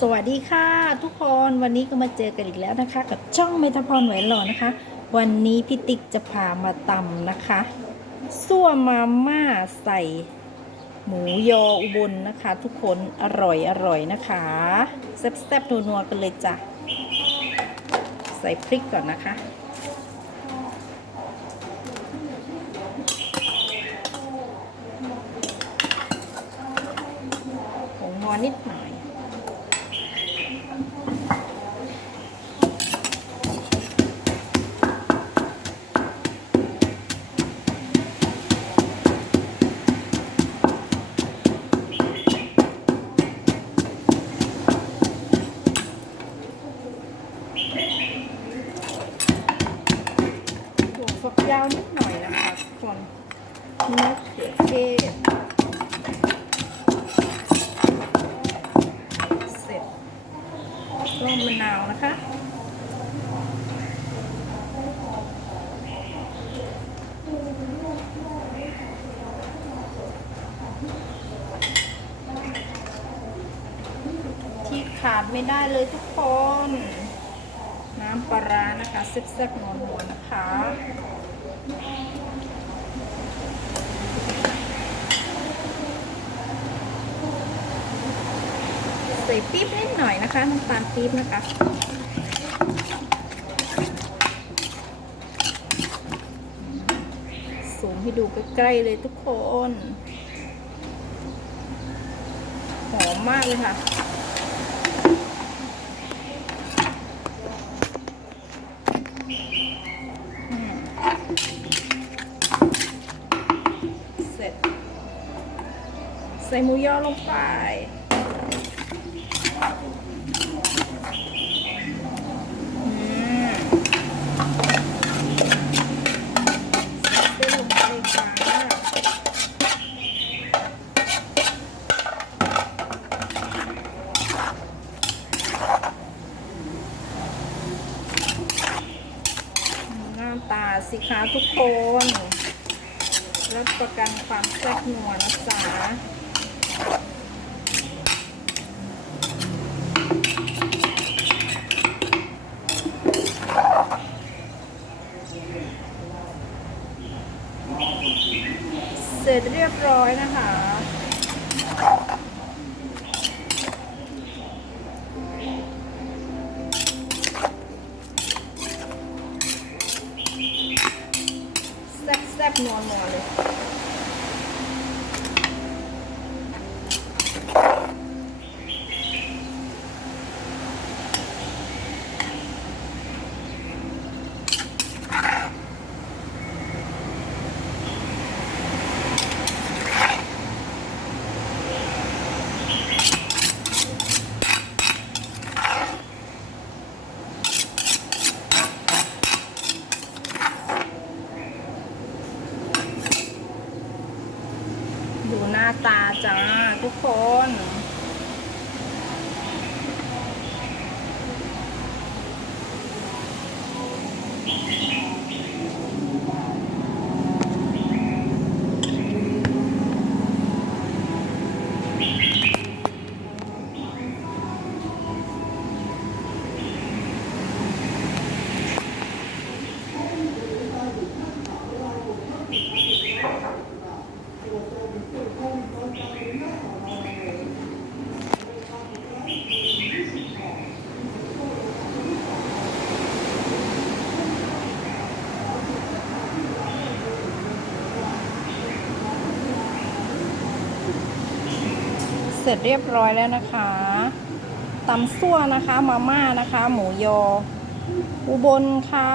สวัสดีค่ะทุกคนวันนี้ก็มาเจอกันอีกแล้วนะคะ กับช่องเมทพรแหวนหล่อนะคะ วันนี้พี่ติ๊กจะพามาตำนะคะซั่วมาม่าใส่ หมูยออุบลนะคะ ทุกคนอร่อยอร่อยนะคะแซ่บๆนัวๆกันเลยจ้ะใส่พริกก่อนนะคะผงนัวนิดหน่อย ยาวนิดหน่อยนะคะทุกคนมะเขือเทศเสร็จต้มมะนาวนะคะที่ขาดไม่ได้เลยทุกคน น้ำปลาร้านะคะแซ่บๆนัวนะคะ ใส่ปี๊บนิดหน่อยนะคะน้ำตาลปี๊บนะคะสูงให้ดูใกล้ๆเลยทุกคนหอมมากเลยค่ะอืม ใส่หมูยอลงไปอืมใส่เส้นลงไปเลยค่ะหน้าตาสิคะทุกคน รับประกันความแซ่บนัวนะจ๊ะ เสร็จเรียบร้อยนะคะแซ่บแซ่บนัวนัวเลย จ้าทุกคน เสร็จเรียบร้อยแล้วนะคะตำซั่วนะคะ มาม่านะคะ หมูยอ อุบลค่ะ